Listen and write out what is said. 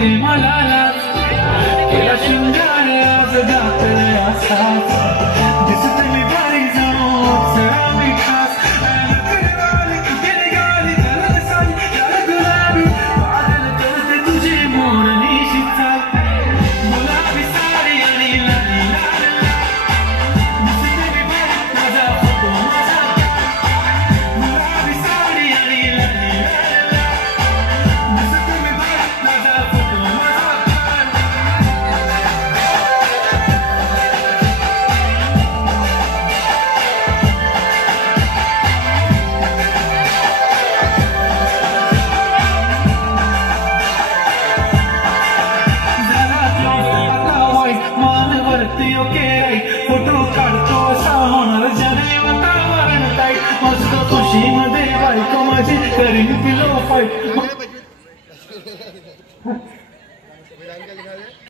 येते मला लाज केला शृंगार आज जातोय असाच दिसते मी भारी जाऊन सरा मी खास गाली गलत साली गल गुलाबी पागल करते तुझी मोरनी शिचाल गुलाबी साडी आणि लाली लाल दिसते मी भारी माझा फोटो माझा गुलाबी साडी आणि लाली लाल दिसते मी भारी माझा फोटो माझा फोटो काढतो असा होणार जरे वातावरण काय मस्त खुशी मध्ये बायको माझी करीन पिलो फाईट